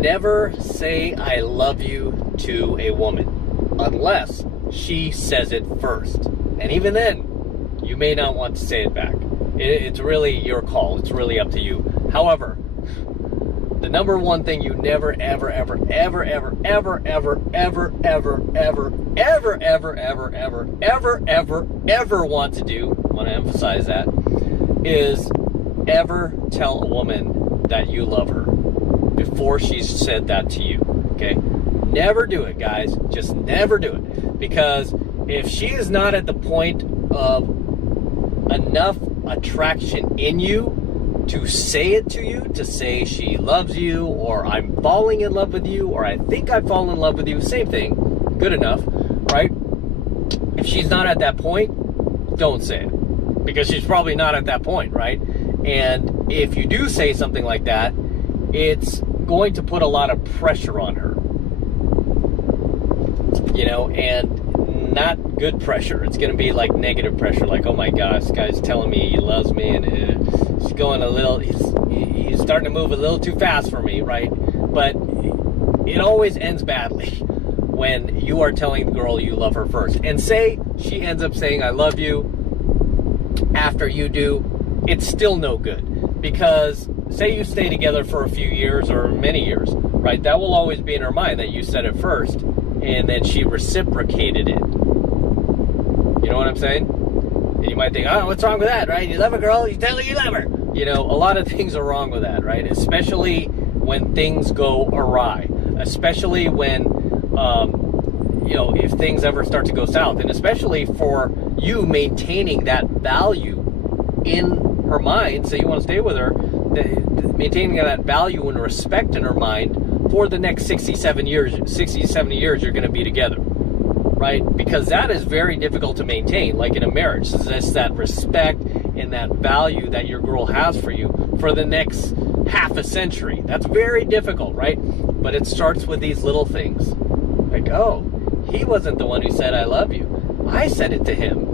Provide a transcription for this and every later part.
never say I love you to a woman unless she says it first. And even then, you may not want to say it back. It's really your call. It's really up to you. However, the number one thing you never, ever, ever, ever, ever, ever, ever, ever, ever, ever, ever, ever, ever, ever, ever, ever, ever want to do, I want to emphasize that, is ever tell a woman that you love her before she's said that to you, okay? Never do it, guys. Just never do it. Because if she is not at the point of enough attraction in you to say it to you, to say she loves you, or I'm falling in love with you, or I think I've fallen in love with you, same thing, good enough, right? If she's not at that point, don't say it, because she's probably not at that point, right? And if you do say something like that, it's going to put a lot of pressure on her, you know, and not good pressure. It's going to be like negative pressure, like, oh my gosh, this guy's telling me he loves me, and he's going a little, he's starting to move a little too fast for me, right? But it always ends badly when you are telling the girl you love her first. And say she ends up saying I love you after you do, it's still no good. Because say you stay together for a few years or many years, right? That will always be in her mind that you said it first and then she reciprocated it. You know what I'm saying? And you might think, oh, what's wrong with that, right? You love a girl, you tell her you love her. You know, a lot of things are wrong with that, right? Especially when things go awry. Especially when, you know, if things ever start to go south. And especially for you maintaining that value in her mind, so you want to stay with her, maintaining that value and respect in her mind for the next 67 years you're going to be together. Right? Because that is very difficult to maintain, like in a marriage. It's that respect and that value that your girl has for you for the next half a century. That's very difficult, right? But it starts with these little things. Like, oh, he wasn't the one who said I love you. I said it to him,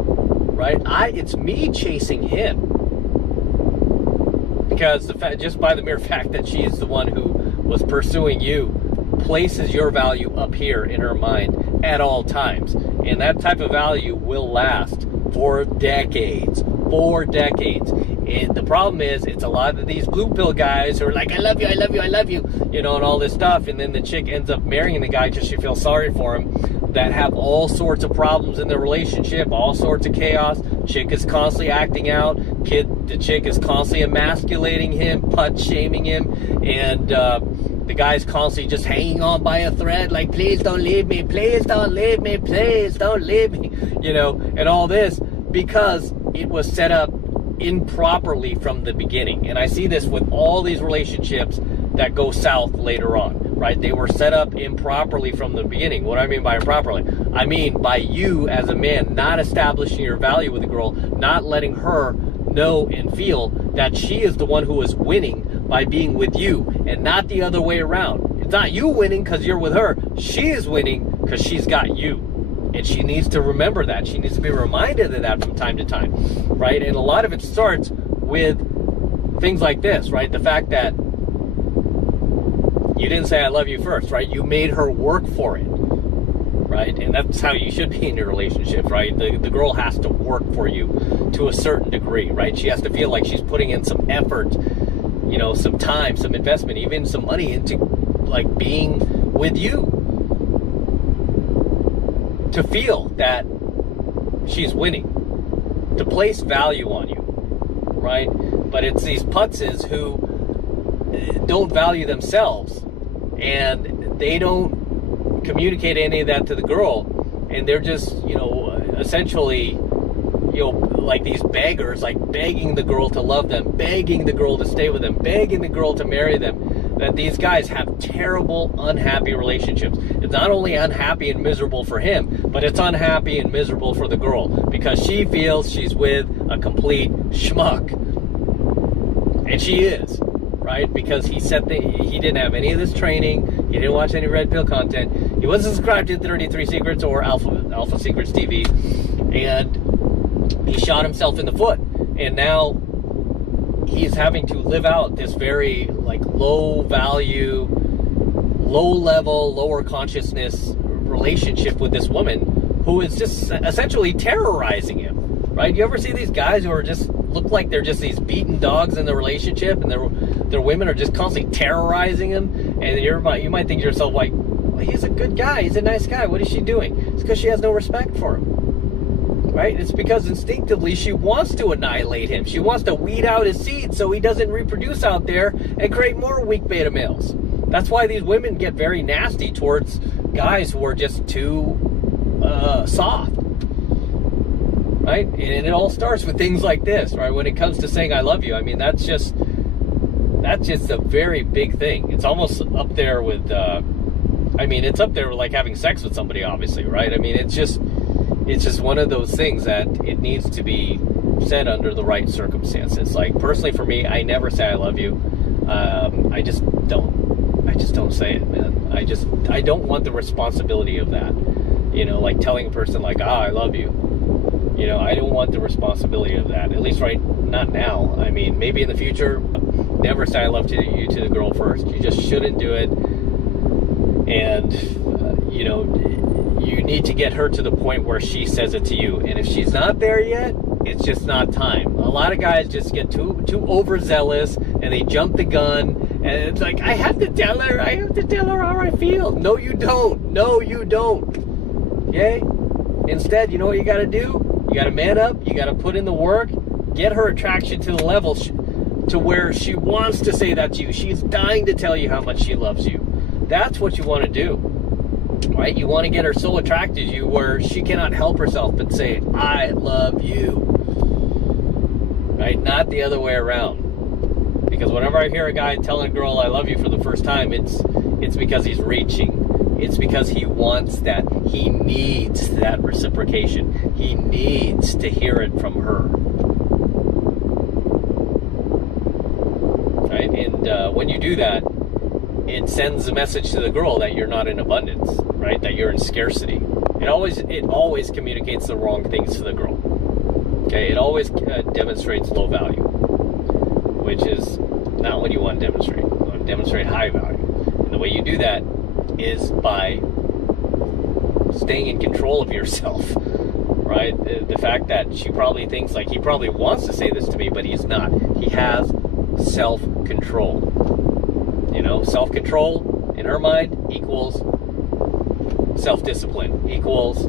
right? It's me chasing him. Because just by the mere fact that she is the one who was pursuing you places your value up here in her mind at all times. And that type of value will last for decades. And the problem is, it's a lot of these blue pill guys who are like, I love you, I love you, I love you, you know, and all this stuff. And then the chick ends up marrying the guy because she feels sorry for him, that have all sorts of problems in their relationship, all sorts of chaos. Chick is constantly acting out. The chick is constantly emasculating him, butt-shaming him, and the guy's constantly just hanging on by a thread, like, please don't leave me, please don't leave me, please don't leave me, you know, and all this because it was set up improperly from the beginning. And I see this with all these relationships that go south later on, right? They were set up improperly from the beginning. What do I mean by improperly? I mean by you as a man not establishing your value with the girl, not letting her know and feel that she is the one who is winning by being with you and not the other way around. It's not you winning because you're with her. She is winning because she's got you. And she needs to remember that. She needs to be reminded of that from time to time, right? And a lot of it starts with things like this, right? The fact that you didn't say I love you first, right? You made her work for it, right? And that's how you should be in your relationship, right? The girl has to work for you to a certain degree, right? She has to feel like she's putting in some effort, you know, some time, some investment, even some money into like being with you, to feel that she's winning, to place value on you, right? But it's these putzes who don't value themselves, and they don't communicate any of that to the girl, and they're just, you know, essentially, you know, like these beggars, like begging the girl to love them, begging the girl to stay with them, begging the girl to marry them. That these guys have terrible, unhappy relationships. It's not only unhappy and miserable for him, but it's unhappy and miserable for the girl because she feels she's with a complete schmuck. And she is, right? Because he didn't have any of this training. He didn't watch any red pill content. He wasn't subscribed to 33 Secrets or Alpha Secrets TV. And he shot himself in the foot. And now he's having to live out this very like low value, low-level, lower consciousness relationship with this woman who is just essentially terrorizing him, right? You ever see these guys who are just look like they're just these beaten dogs in the relationship, and their women are just constantly terrorizing him, and you might think to yourself, like, well, he's a good guy, he's a nice guy, what is she doing? It's because she has no respect for him. Right? It's because instinctively she wants to annihilate him. She wants to weed out his seed so he doesn't reproduce out there and create more weak beta males. That's why these women get very nasty towards guys who are just too soft. Right? And it all starts with things like this, right? When it comes to saying I love you, I mean, that's just a very big thing. It's almost up there with, it's up there with like having sex with somebody, obviously, right? I mean, it's just one of those things that it needs to be said under the right circumstances. Like, personally for me, I never say I love you. I just don't say it, man. I don't want the responsibility of that. You know, like telling a person like, I love you. You know, I don't want the responsibility of that. At least not now. I mean, maybe in the future, never say I love you to the girl first. You just shouldn't do it. And, you need to get her to the point where she says it to you. And if she's not there yet, it's just not time. A lot of guys just get too overzealous and they jump the gun. And it's like, I have to tell her how I feel. No, you don't. Okay? Instead, you know what you got to do? You got to man up. You got to put in the work. Get her attraction to the level to where she wants to say that to you. She's dying to tell you how much she loves you. That's what you want to do. Right? You want to get her so attracted to you where she cannot help herself but say, I love you. Right? Not the other way around. Because whenever I hear a guy telling a girl I love you for the first time, it's because he's reaching. It's because he wants that. He needs that reciprocation. He needs to hear it from her. Right? And when you do that, it sends a message to the girl that you're not in abundance, right? That you're in scarcity. It always communicates the wrong things to the girl. Okay, it always demonstrates low value, which is not what you want to demonstrate. You want to demonstrate high value. And the way you do that is by staying in control of yourself, right? The fact that she probably thinks like he probably wants to say this to me, but he's not. He has self-control. You know, self-control in her mind equals self-discipline, equals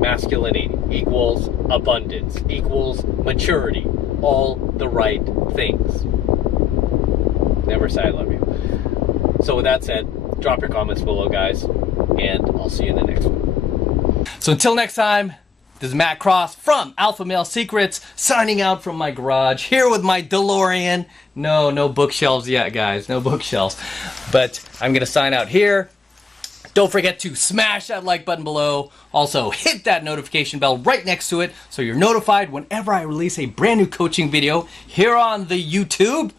masculinity, equals abundance, equals maturity. All the right things. Never say I love you. So with that said, drop your comments below, guys, and I'll see you in the next one. So until next time, this is Matt Cross from Alpha Male Secrets, signing out from my garage, here with my DeLorean. No bookshelves yet, guys, no bookshelves. But I'm gonna sign out here. Don't forget to smash that like button below. Also, hit that notification bell right next to it so you're notified whenever I release a brand new coaching video here on the YouTube.